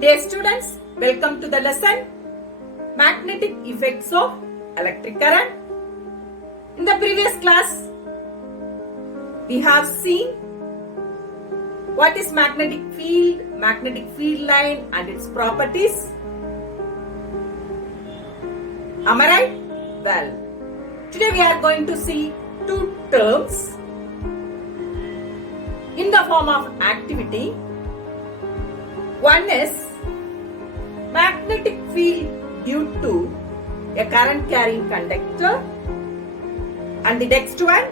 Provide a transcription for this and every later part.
Dear students, welcome to the lesson Magnetic Effects of Electric Current. In the previous class, we have seen what is magnetic field line and its properties. Am I right? Well, today we are going to see two terms in the form of activity. One is magnetic field due to a current carrying conductor, and the next one,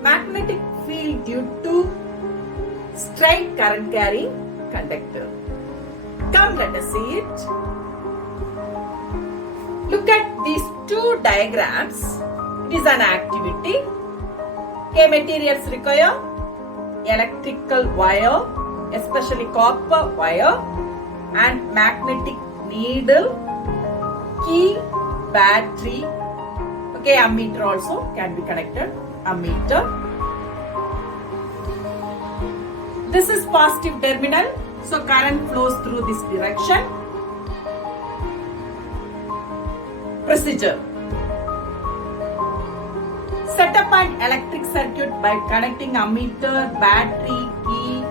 magnetic field due to straight current carrying conductor. Come, let us see it. Look at these two diagrams. It is an activity. Okay, materials require electrical wire, especially copper wire, and magnetic needle, key, battery. Okay, ammeter also can be connected. Ammeter. This is positive terminal, so current flows through this direction. Procedure. Set up an electric circuit by connecting ammeter, battery, key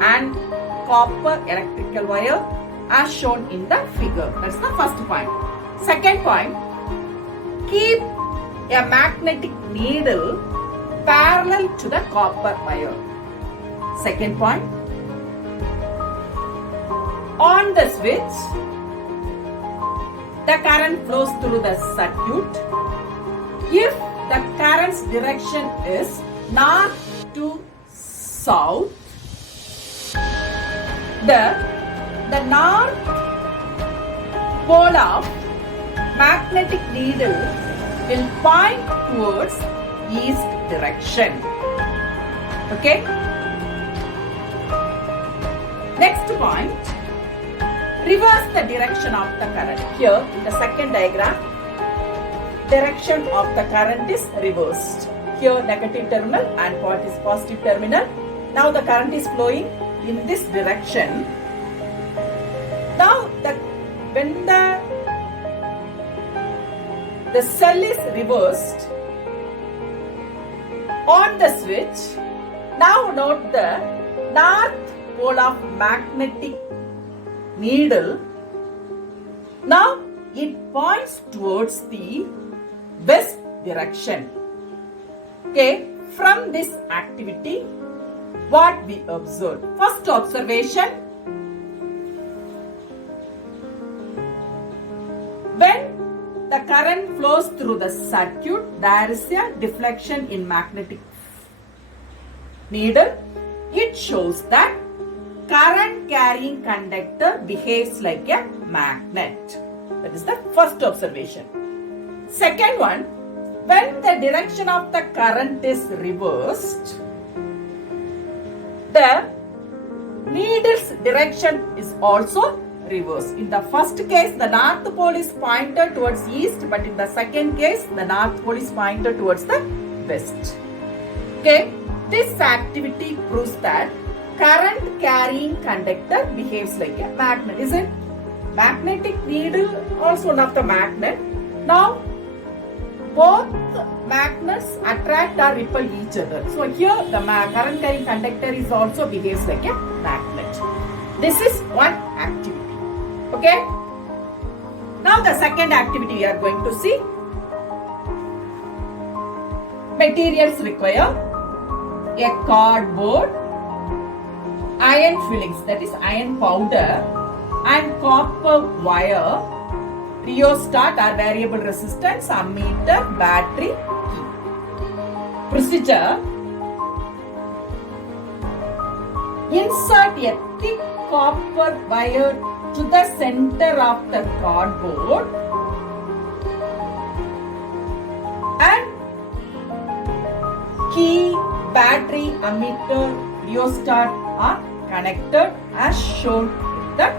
and copper electrical wire as shown in the figure. That's the first point. Second point, keep a magnetic needle parallel to the copper wire. Second point, on the switch, the current flows through the circuit. If the current's direction is north to south, the north pole of magnetic needle will point towards east direction. Okay? Next point, reverse the direction of the current. Here in the second diagram, direction of the current is reversed. Here negative terminal and what is positive terminal. Now the current is flowing in this direction. Now when the cell is reversed on the switch, now note the north pole of magnetic needle. Now it points towards the west direction. Okay, from this activity, what we observed. First observation, when the current flows through the circuit, there is a deflection in magnetic needle. It shows that current carrying conductor behaves like a magnet. That is the first observation. Second one, when the direction of the current is reversed, the needle's direction is also reversed. In the first case, the north pole is pointed towards east, but in the second case, the north pole is pointed towards the west. Okay, this activity proves that current carrying conductor behaves like a magnet. Isn't magnetic needle also one of the magnet? Now, both magnets attract or repel each other. So here the current carrying conductor is also behaves like a magnet. This is one activity. Okay. Now the second activity we are going to see. Materials require a cardboard, iron fillings, that is iron powder, and copper wire, rheostat or variable resistance, ammeter, battery, key. Procedure. Insert a thick copper wire to the center of the cardboard and key, battery, ammeter, rheostat are connected as shown in the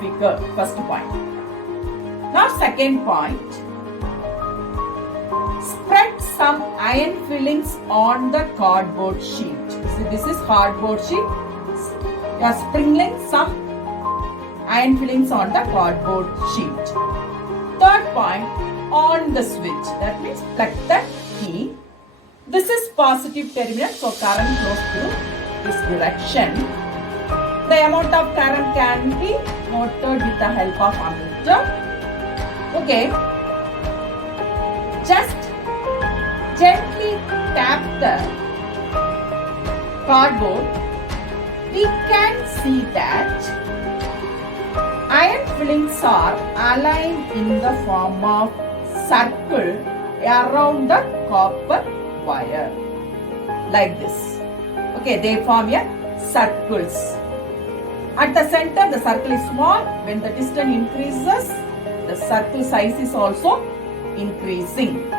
figure. First point. Now second point, spread some iron fillings on the cardboard sheet. See, this is cardboard sheet. You are sprinkling some iron fillings on the cardboard sheet. Third point, on the switch. That means pluck the key. This is positive terminal, so current flows through this direction. The amount of current can be noted with the help of ammeter. Okay. Just gently tap the cardboard. We can see that iron fillings are aligned in the form of circle around the copper wire. Like this. Okay, they form a circles. At the center, the circle is small. When the distance increases, the circle size is also increasing.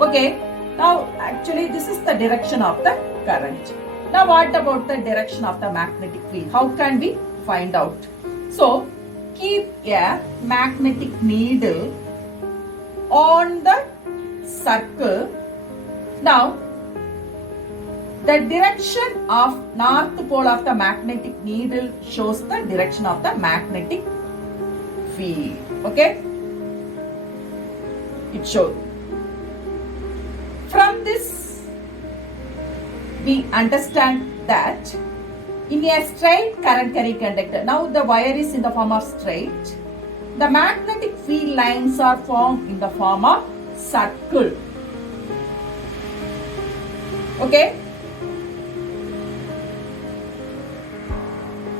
Okay, now actually this is the direction of the current. Now what about the direction of the magnetic field? How can we find out? So keep a magnetic needle on the circle. Now the direction of north pole of the magnetic needle shows the direction of the magnetic field. Okay, it shows. From this, we understand that in a straight current carrying conductor, now the wire is in the form of straight, the magnetic field lines are formed in the form of circle. Okay.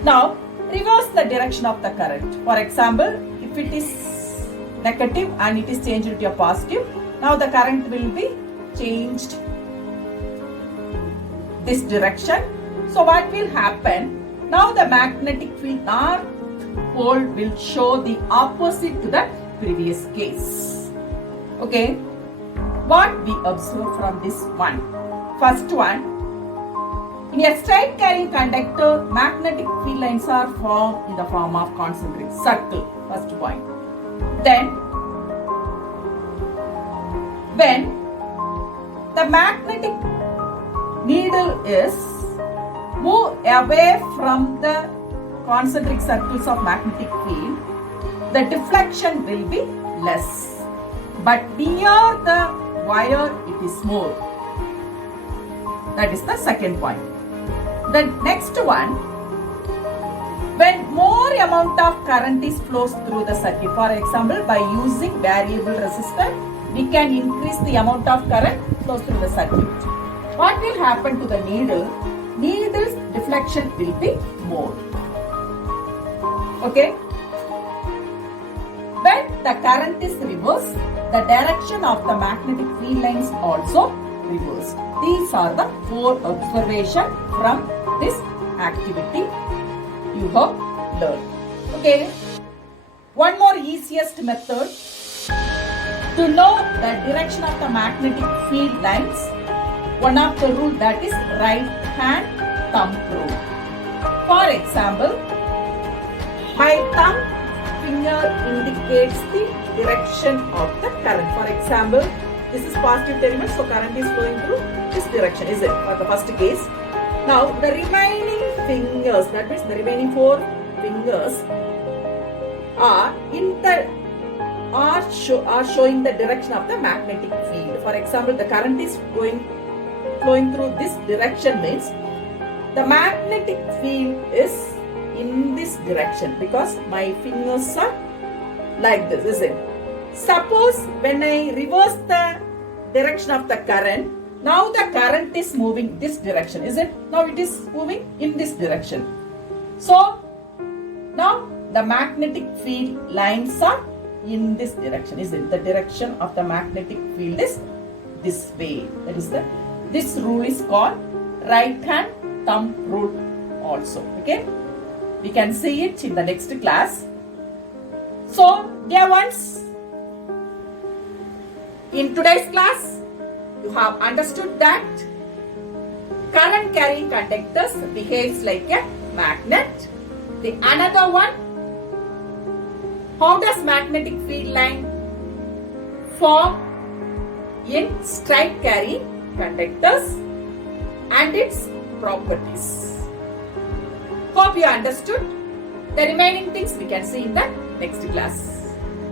Now, reverse the direction of the current. For example, if it is negative and it is changed to a positive, now the current will be changed this direction. So what will happen? Now the magnetic field north pole will show the opposite to the previous case. Okay. What we observe from this one? First one, in a straight carrying conductor, magnetic field lines are formed in the form of concentric circle. First point. Then, when the magnetic needle is moved away from the concentric circles of magnetic field, the deflection will be less. But near the wire, it is more. That is the second point. The next one, when more amount of current is flows through the circuit, for example, by using variable resistor, we can increase the amount of current flows through the circuit. What will happen to the needle? Needle's deflection will be more. Okay. When the current is reversed, the direction of the magnetic field lines also reversed. These are the 4 observations from this activity you have learned. Okay. One more easiest method to know the direction of the magnetic field lines. One of the rule, that is right hand thumb rule. For example, my thumb finger indicates the direction of the current. For example, this is positive terminal, so current is flowing through this direction, is it? For the first case. Now, the remaining fingers, that means the remaining 4 fingers are showing the direction of the magnetic field. For example, the current is flowing through this direction, means the magnetic field is in this direction because my fingers are like this, is it? Suppose when I reverse the direction of the current, now the current is moving this direction, is it? Now it is moving in this direction. So now the magnetic field lines are in this direction, is it? The direction of the magnetic field is this way. That is this rule is called right hand thumb rule also. Okay. We can see it in the next class. So, dear ones, in today's class, you have understood that current carrying conductors behaves like a magnet. The another one, how does magnetic field line form in straight carrying conductors and its properties. Hope you understood. The remaining things we can see in the next class.